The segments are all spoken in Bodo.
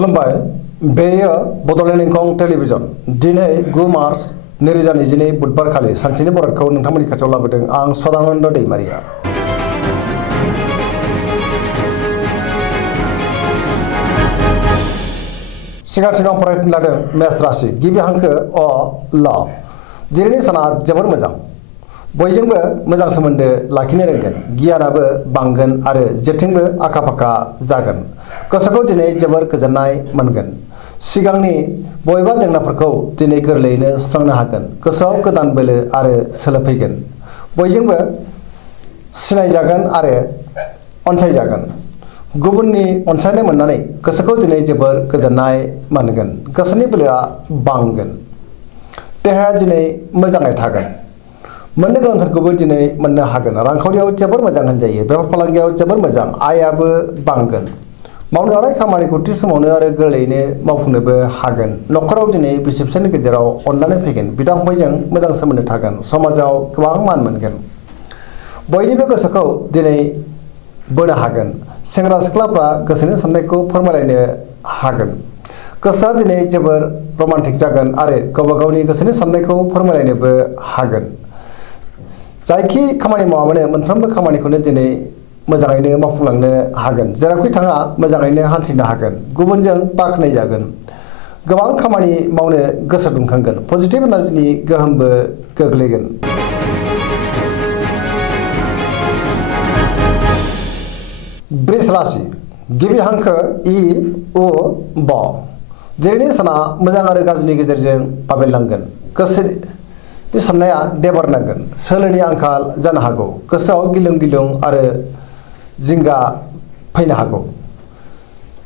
खुलुमबाय बेयो बड'लेण्ड इंखं टेलिभिजन दिनै 9 मार्च 2022 बुधबार खालि सानसेनि बरादखौ नोंथांमोननि खाथियाव लाबोदों आं सदानन्द दैमारिया। सिगां फरायनो लादों मेष राशि गिबि हांखो अ ल दिनैनि साना जोबोर मोजां बयजोंबो मोजां सोमोन्दो लाखिनो रोंगोन गियानाबो बांगोन आरो जेथिंबो आखा फाखा जागोन गोसोखौ दिनै जोबोर गोजोननाय मोनगोन सिगांनि बबेबा जेंनाफोरखौ दिनै गोरलैयैनो सुस्रांनो हागोन गोसोआव गोदान बोलो आरो सोलो फैगोन बयजोंबो सिनायजागोन आरो अनसायजागोन गुबुननि अनसायनाय मोननानै गोसोखौ दिनै जोबोर गोजोननाय मोनगोन गोसोनि बोलोआ बांगोन देहाया दिनै मोजाङै थागोन मोननो गोनांथारखौबो दिनै मोननो हागोन रांखावरियाव जोबोर मोजां होनजायो बेफार फालांगियाव जोबोर मोजां आयाबो बांगोन मावनो लानाय खामानिखौ थि समावनो आरो गोरलैयैनो मावफुंनोबो हागोन न'खराव दिनै बिसि फिसायनि गेजेराव अननानै फैगोन बिदा फंबायजों मोजां सोमोन्दो थागोन समाजाव गोबां मान मोनगोन बयनिबो गोसोखौ दिनै बोनो हागोन सेंग्रा सिख्लाफ्रा गोसोनि साननायखौ फोरमायलायनो हागोन गोसोआ दिनै जोबोर रमान्टिक जागोन आरो गावबा गावनि गोसोनि साननायखौ फोरमायलायनोबो हागोन जायखि खामानि मावा मानो मोनफ्रोमबो खामानिखौनो दिनै मोजाङैनो मावफुंलांनो हागोन जेरावखि थाङा मोजाङैनो हान्थिनो हागोन गुबुनजों बाख्नाय जागोन गोबां खामानि मावनो गोसो दुंखांगोन पजिटिभ एनार्जिनि गोहोमबो गोग्लैगोन वृष राशि गिबि हांखो इ उ ब दिनैनि साना मोजां आरो गाज्रिनि गेजेरजों बाबेनलांगोन गोसोनि साननाया देबारनांगोन सोलोनि आंखाल जानो हागौ गोसोआव गिलुं गिलुं आरो जिंगा फैनो हागौ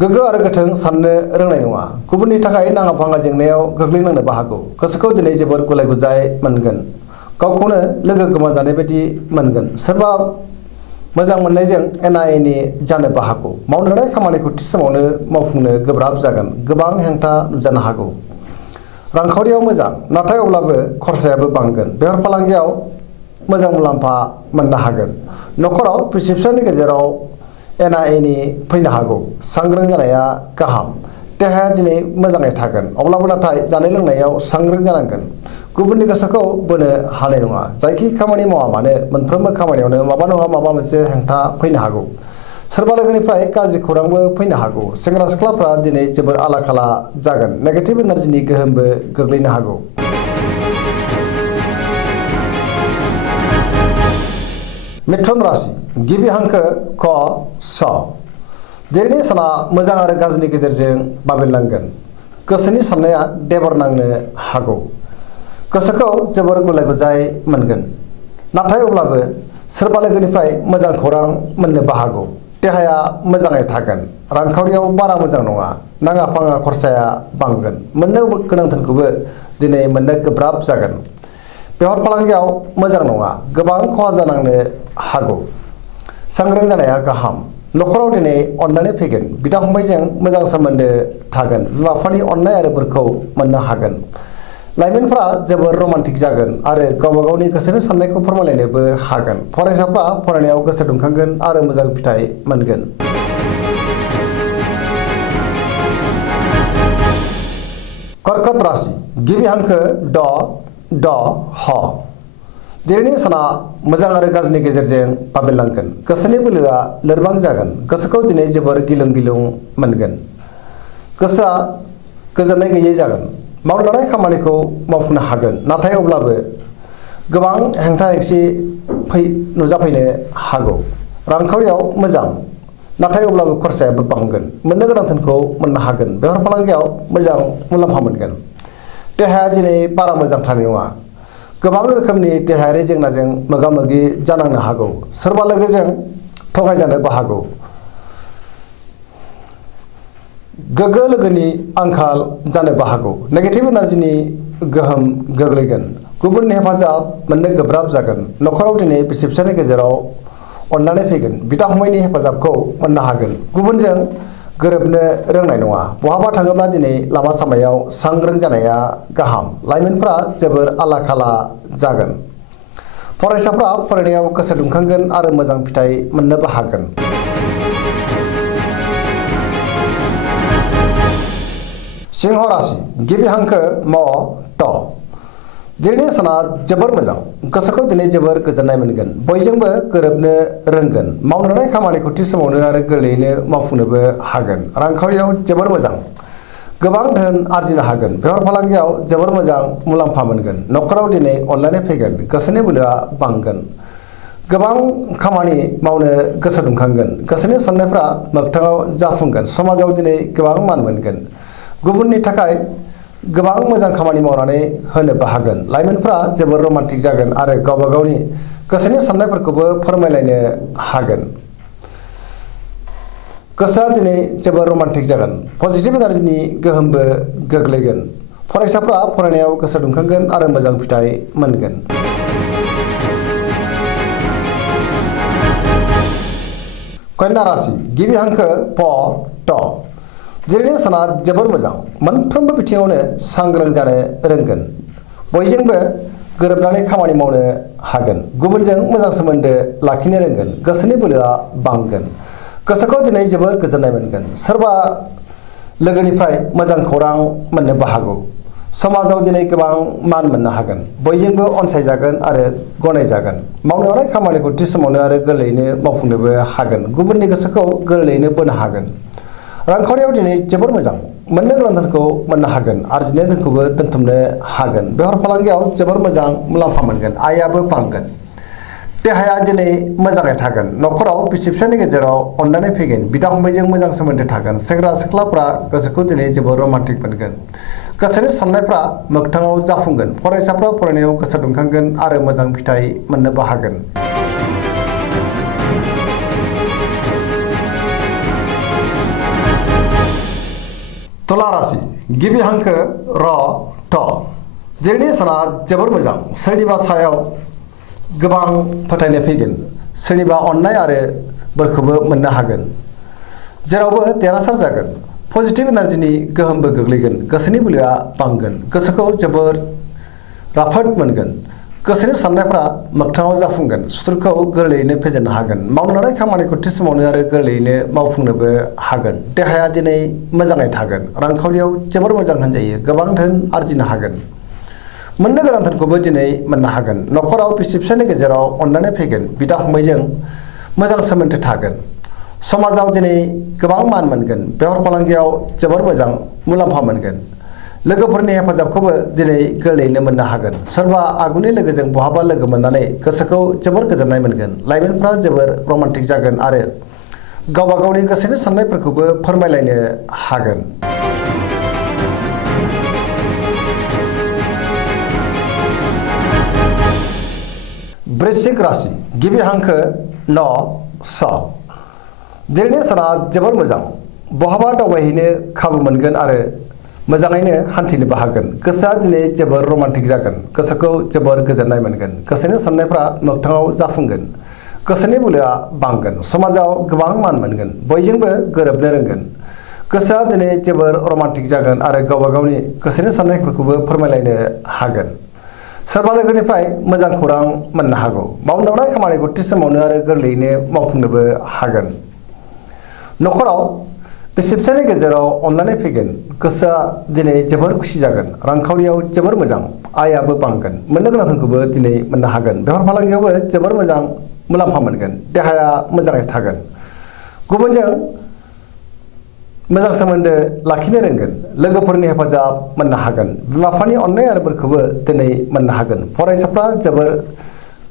गोग्गो आरो गोथों साननो रोंनाय नङा गुबुननि थाखाय नाङा फाङा जेंनायाव गोग्लैनांनोबो हागौ गोसोखौ दिनै जोबोर गुलाय गुजाय मोनगोन गावखौनो लोगो गोमाजानाय बायदि मोनगोन सोरबा मोजां मोननायजों एना एनि जानोबो हागौ मावनो लानाय खामानिखौ थि समावनो मावफुंनो गोब्राब जागोन गोबां हेंथा नुजानो हागौ रांखावरियाव मोजां नाथाय अब्लाबो खरसायाबो बांगोन बेफार फालांगियाव मोजां मुलाम्फा मोननो हागोन न'खराव बिसि फिसायनि गेजेराव एना एनि फैनो हागौ सांग्रां जानाया गाहाम देहाया दिनै मोजाङै थागोन अब्लाबो नाथाय जानाय लोंनायाव सांग्रां जानांगोन गुबुननि गोसोखौ बोनो हानाय नङा जायखि खामानि मावा मानो मोनफ्रोमबो खामानियावनो माबा नङा माबा मोनसे हेंथा फैनो हागौ सोरबा लोगोनिफ्राय गाज्रि खौरांबो फैनो हागौ सेंग्रा सिख्लाफ्रा दिनै जोबोर आला खाला जागोन नेगेटिभ एनार्जिनि गोहोमबो गोग्लैनो हागौ मिथुन राशि गिबि हांखो क स दिनैनि साना मोजां आरो गाज्रिनि गेजेरजों बाबेनलांगोन गोसोनि साननाया देबर नांनो हागौ गोसोखौ जोबोर गुलाय गुजाय मोनगोन नाथाय अब्लाबो सोरबा लोगोनिफ्राय मोजां खौरां मोननोबो हागौ देहाया मोजाङै थागोन रांखावरियाव बारा मोजां नङा नाङा फाङा खरसाया बांगोन मोननो गोनांथारखौबो दिनै मोननो गोब्राब जागोन बेफार फालांगियाव मोजां नङा गोबां खहा जानांनो हागौ सांग्रां जानाया गाहाम न'खराव दिनै अननानै फैगोन बिदा फंबायजों मोजां सोमोन्दो थागोन बिमा बिफानि अननाय आरो बोरखौ मोननो हागोन लाइमोनफ्रा जोबोर रमान्टिक जागोन आरो गावबा गावनि गोसोनि साननायखौ फोरमायलायनोबो हागोन फरायसाफ्रा फरायनायाव गोसो दुंखांगोन आरो मोजां फिथाइ मोनगोन कर्कट राशि गिबि हांखो ड ह दिनैनि साना मोजां आरो गाज्रिनि गेजेरजों बाबेनलांगोन गोसोनि बोलोआ लोरबां जागोन गोसोखौ दिनै जोबोर गिलुं गिलुं मोनगोन गोसोआ गोजोननाय गैयै जागोन मावनो लानाय खामानिखौ मावफुंनो हागोन नाथाय अब्लाबो गोबां हेंथा हेंसि नुजाफैनो हागौ रांखावरियाव मोजां नाथाय अब्लाबो खरसायाबो बांगोन मोननो गोनांथारखौ मोननो हागोन बेफार फालांगियाव मोजां मुलाम्फा मोनगोन देहाया दिनै बारा मोजां थानाय नङा गोबां रोखोमनि देहायारि जेंनाजों मोगा मोगि जानांनो हागौ सोरबा लोगोजों थगायजानोबो हागौ गोग्गो लोगोनि आंखाल जानोबो हागौ नेगेटिभ एनार्जिनि गोहोम गोग्लैगोन गुबुननि हेफाजाब मोननो गोब्राब जागोन न'खराव दिनै बिसि फिसायनि गेजेराव अननानै फैगोन बिदा फंबायनि हेफाजाबखौ मोननो हागोन गुबुनजों गोरोबनो रोंनाय नङा बहाबा थाङोब्ला दिनै लामा सामायाव सांग्रां जानाया गाहाम लाइमोनफ्रा जोबोर आला खाला जागोन फरायसाफ्रा फरायनायाव गोसो दुंखांगोन आरो मोजां फिथाइ मोननोबो हागोन सिंह राशि गिबि हांखो म ट दिनैनि साना जोबोर मोजां गोसोखौ दिनै जोबोर गोजोननाय मोनगोन बयजोंबो गोरोबनो रोंगोन मावनो लानाय खामानिखौ थि समावनो आरो गोरलैयैनो मावफुंनोबो हागोन रांखावरियाव जोबोर मोजां गोबां धोन आरजिनो हागोन बेफार फालांगियाव जोबोर मोजां मुलाम्फा मोनगोन न'खराव दिनै अनलायनाय फैगोन गोसोनि बोलोआ बांगोन गोबां खामानि मावनो गोसो दुंखांगोन गोसोनि साननायफ्रा मोगथाङाव जाफुंगोन समाजाव दिनै गोबां मान मोनगोन गुबुननि थाखाय गोबां मोजां खामानि मावनानै होनोबो हागोन लाइमोनफ्रा जोबोर रमान्टिक जागोन आरो गावबा गावनि गोसोनि साननायफोरखौबो फोरमायलायनो हागोन गोसोआ दिनै जोबोर रमान्टिक जागोन पजिटिभ एनार्जिनि गोहोमबो गोग्लैगोन फरायसाफ्रा फरायनायाव गोसो दुंखांगोन आरो मोजां फिथाइ मोनगोन कन्या राशि गिबि हांखो प ट दिनैनि साना जोबोर मोजां मोनफ्रोमबो बिथिङावनो सांग्रां जानो रोंगोन बयजोंबो गोरोबनानै खामानि मावनो हागोन गुबुनजों मोजां सोमोन्दो लाखिनो रोंगोन गोसोनि बोलोआ बांगोन गोसोखौ दिनै जोबोर गोजोननाय मोनगोन सोरबा लोगोनिफ्राय मोजां खौरां मोननोबो हागौ समाजाव दिनै गोबां मान मोननो हागोन बयजोंबो अनसायजागोन आरो गनायजागोन मावनो लानाय खामानिखौ थि समावनो आरो गोरलैयैनो मावफुंनोबो हागोन गुबुननि गोसोखौ गोरलैयैनो बोनो हागोन रांखावरियाव दिनै जोबोर मोजां मोननो गोनां धोनखौ मोननो हागोन आरजिनाय धोनखौबो दोनथुमनो हागोन बेफार फालांगियाव जोबोर मोजां मुलाम्फा मोनगोन आयाबो बांगोन देहाया दिनै मोजाङै थागोन न'खराव बिसि फिसायनि गेजेराव अनलायनाय फैगोन बिदा फंबायजों मोजां सोमोन्दो थागोन सेंग्रा सिख्लाफ्रा गोसोखौ दिनै जोबोर रमान्टिक मोनगोन गोसोनि साननायफ्रा मोगथाङाव जाफुंगोन फरायसाफ्रा फरायनायाव गोसो दुंखांगोन आरो मोजां फिथाइ मोननोबो हागोन तुला राशि गिबि हांखो र ट दिनैनि साना जोबोर मोजां सोरनिबा सायाव गोबां फोथायनाय फैगोन सोरनिबा अननाय आरो बोरखौबो मोननो हागोन जेरावबो देरहासार जागोन पजिटिभ एनार्जिनि गोहोमबो गोग्लैगोन गोसोनि बोलोआ बांगोन गोसोखौ जोबोर राफोद मोनगोन गोसोनि साननायफ्रा मोगथाङाव जाफुंगोन सुथुरखौ गोरलैयैनो फेजेननो हागोन मावनो लानाय खामानिखौ थि समावनो आरो गोरलैयैनो मावफुंनोबो हागोन देहाया दिनै मोजाङै थागोन रांखावरियाव जोबोर मोजां होनजायो गोबां धोन आरजिनो हागोन मोननो गोनां धोनखौबो दिनै मोननो हागोन न'खराव बिसि फिसायनि गेजेराव अनलायनाय फैगोन बिदा फंबायजों मोजां सोमोन्दो थागोन समाजाव दिनै गोबां मान मोनगोन बेफार फालांगियाव जोबोर मोजां मुलाम्फा मोनगोन लोगोफोरनि हेफाजाबखौबो दिनै गोरलैयैनो मोननो हागोन सोरबा आगुनि लोगोजों बहाबा लोगो मोननानै गोसोखौ जोबोर गोजोननाय मोनगोन लाइमोनफ्रा जोबोर रमान्टिक जागोन आरो गावबा गावनि गोसोनि साननायफोरखौबो फोरमायलायनो हागोन वृश्चिक राशि गिबि हांखो न स दिनैनि साना जोबोर मोजां बहाबा दावबायहैनो खाबु मोनगोन आरो मोजाङैनो हान्थिनोबो हागोन गोसोआ दिनै जोबोर रमान्टिक जागोन गोसोखौ जोबोर गोजोननाय मोनगोन गोसोनि साननायफ्रा मोगथाङाव जाफुंगोन गोसोनि बोलोआ बांगोन समाजाव गोबां मान मोनगोन बयजोंबो गोरोबनो रोंगोन गोसोआ दिनै जोबोर रमान्टिक जागोन आरो गावबा गावनि गोसोनि साननायफोरखौबो फोरमायलायनो हागोन सोरबा लोगोनिफ्राय मोजां खौरां मोननो हागौ मावनो लानाय खामानिखौ थि समावनो आरो गोरलैयैनो मावफुंनोबो हागोन न'खराव बिसि फिसायनि गेजेराव अनलायनाय फैगोन गोसोआ दिनै जोबोर खुसि जागोन रांखावरियाव जोबोर मोजां आयाबो बांगोन मोननो गोनां धोनखौबो दिनै मोननो हागोन बेफार फालांगियावबो जोबोर मोजां मुलाम्फा मोनगोन देहाया मोजाङै थागोन गुबुनजों मोजां सोमोन्दो लाखिनो रोंगोन लोगोफोरनि हेफाजाब मोननो हागोन बिमा बिफानि अननाय आरो बोरखौबो दिनै मोननो हागोन फरायसाफ्रा जोबोर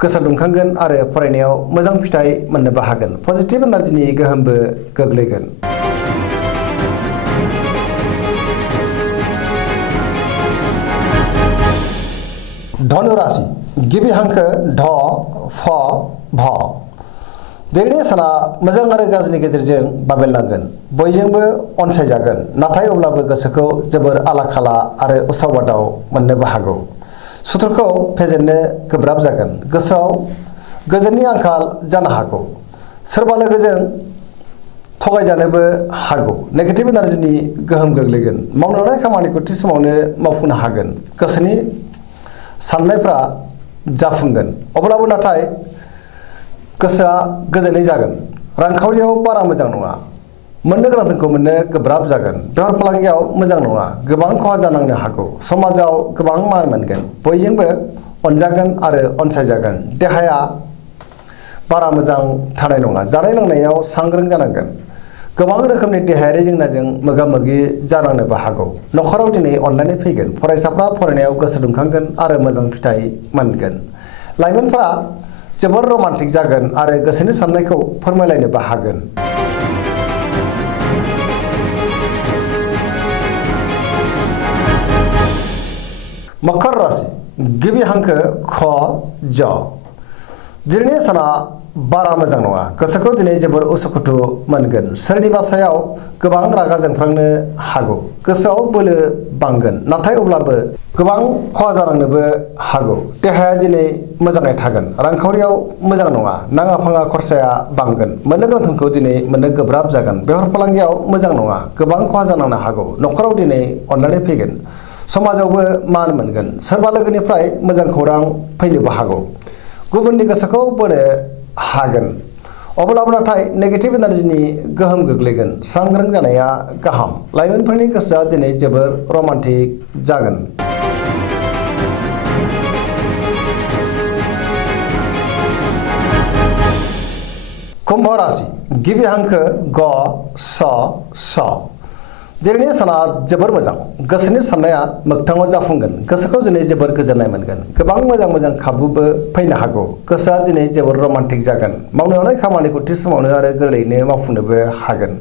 गोसो दुंखांगोन आरो फरायनायाव मोजां फिथाइ मोननोबो हागोन पजिटिभ एनार्जिनि गोहोमबो गोग्लैगोन धनु राशि गिबि हांखो ढ फ भ दिनैनि साना मोजां आरो गाज्रिनि गेजेरजों बाबेननांगोन बयजोंबो अनसायजागोन नाथाय अब्लाबो गोसोखौ जोबोर आला खाला आरो उसाव बादाव मोननोबो हागौ सुथुरखौ फेजेननो गोब्राब जागोन गोसोआव गोजोननि आंखाल जानो हागौ सोरबा लोगोजों थगायजानोबो हागौ नेगेटिभ एनार्जिनि गोहोम गोग्लैगोन मावनो लानाय खामानिखौ थि समावनो मावफुंनो हागोन गोसोनि साननायफ्रा जाफुंगोन अब्लाबो नाथाय गोसोआ गोजोनै जागोन रांखावरियाव बारा मोजां नङा मोननो गोनांखौ मोननो गोब्राब जागोन। बेफार फालांगियाव मोजां नङा, गोबां खहा जानांनो हागौ। समाजाव गोबां मान मोनगोन, बयजोंबो अनजागोन आरो अनसायजागोन। देहाया बारा मोजां थानाय नङा, जानाय लोंनायाव सांग्रां जानांगोन। गोबां रोखोमनि देहायारि जेंनाजों मोगा मोगि जानांनोबो हागौ। नखराव दिनै अनलायनाय फैगोन, फरायसाफ्रा फरायनायाव गोसो दुंखांगोन आरो मोजां फिथाइ मोनगोन। लाइमोनफोरा जोबोर रमान्टिक जागोन आरो गोसोनि साननायखौ फोरमायलायनोबो हागोन। मकर राशि गिबि हांखो ख ज। दिनैनि साना बारा मोजां नङा, गोसोखौ दिनै जोबोर उसुखुथु मोनगोन। सोरनिबा सायाव गोबां रागा जोंफ्लांनो हागौ। गोसोआव बोलो बांगोन, नाथाय अब्लाबो गोबां खहा जानांनोबो हागौ। देहाया दिनै मोजाङै थागोन, रांखावरियाव मोजां नङा, नाङा फाङा खरसाया बांगोन। मोननो गोनांखौ दिनै मोननो गोब्राब जागोन। बेफार फालांगियाव मोजां नङा, गोबां खहा जानांनो हागौ। नखराव दिनै अनलायनाय फैगोन, समाजावबो मान मोनगोन। सोरबा लोगोनिफ्राय मोजां खौरां फैनोबो हागौ, गुबुननि गोसोखौ बोनो हागोन। अब्लाबो नाथाय नेगेटिभ एनार्जिनि गोहोम गोग्लैगोन। सांग्रां जानाया गाहाम। लाइमोनफोरनि गोसोआ दिनै जोबोर रमान्टिक जागोन। कुम्भ राशि गिबि हांखो ग स स। दिनैनि साना जोबोर मोजां, गोसोनि साननाया मोगथाङाव जाफुंगोन। गोसोखौ दिनै जोबोर गोजोननाय मोनगोन। गोबां मोजां मोजां खाबुबो फैनो हागौ। गोसोआ दिनै जोबोर रमान्टिक जागोन। मावनो लानाय खामानिखौ थि समावनो आरो गोरलैयैनो मावफुंनोबो हागोन।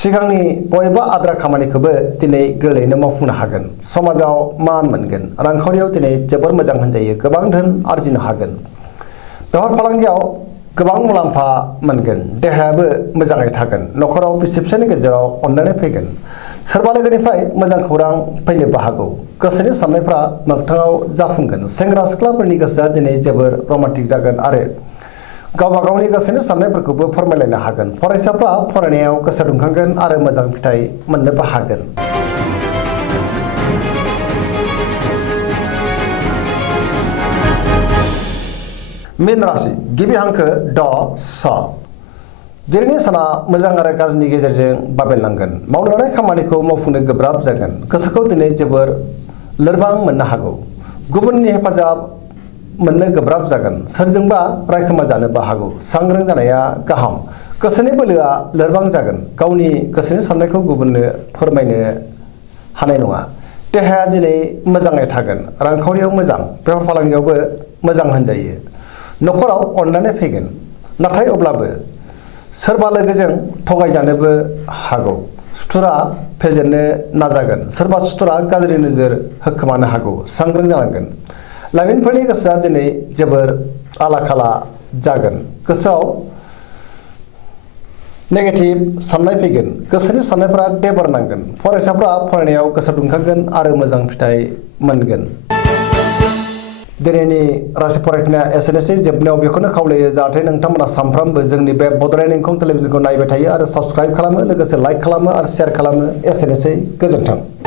सिगांनि बबेबा आद्रा खामानिखौबो दिनै गोरलैयैनो मावफुंनो हागोन। समाजाव मान मोनगोन। रांखावरियाव दिनै जोबोर मोजां होनजायो, गोबां धोन आरजिनो हागोन। बेफार फालांगियाव गोबां मुलाम्फा मोनगोन। देहायाबो मोजाङै थागोन। नखराव बिसि फिसायनि गेजेराव अनलायनाय फैगोन। सोरबा लोगोनिफ्राय मोजां खौरां फैनोबो हागौ। गोसोनि साननायफ्रा मोगथाङाव जाफुंगोन। सेंग्रा सिख्लाफोरनि गोसोआ दिनै जोबोर रमान्टिक जागोन आरो गावबा गावनि गोसोनि साननायफोरखौबो फोरमायलायनो हागोन। फरायसाफ्रा फरायनायाव गोसो दुंखांगोन आरो मोजां फिथाइ मोननोबो हागोन। मीन राशि गिबि हांखो ड स। दिनैनि साना मोजां आरो गाज्रिनि गेजेरजों बाबेनलांगोन। मावनो लानाय खामानिखौ मावफुंनो गोब्राब जागोन। गोसोखौ दिनै जोबोर लोरबां मोननो हागौ। गुबुननि हेफाजाब मोननो गोब्राब जागोन। सोरजोंबा रायखोमा जानोबो हागौ। सांग्रां जानाया गाहाम। गोसोनि बोलोआ लोरबां जागोन। गावनि गोसोनि साननायखौ गुबुननो फोरमायनो हानाय नङा। देहाया दिनै मोजाङै थागोन। रांखावरियाव मोजां, बेफार फालांगियावबो मोजां होनजायो। नखराव अनलायनाय फैगोन, नाथाय अब्लाबो सोरबा लोगोजों थगायजानोबो हागौ। सुथुरा फेजेननो नाजागोन। सोरबा सुथुरा गाज्रि नोजोर होखोमानो हागौ। सांग्रां जानांगोन। लाइमोनफोरनि गोसोआ दिनै जोबोर आला खाला जागोन। गोसोआव नेगेटिभ साननाय फैगोन। गोसोनि साननायफोरा देबार नांगोन। फरायसाफ्रा फरायनायाव गोसो दुंखांगोन आरो मोजां फिथाइ मोनगोन। दिनैनि राशि फरायनाया एसेनोसै। जोबनायाव बेखौनो खावलायो जाहाथे नोंथांमोना सानफ्रामबो जोंनि बे बड'लेण्ड इंखं टेलिभिजनखौ नायबाय थायो आरो साबस्क्राइब खालामो, लोगोसे लाइक खालामो आरो शेयार खालामो। एसेनोसै, गोजोन्थों।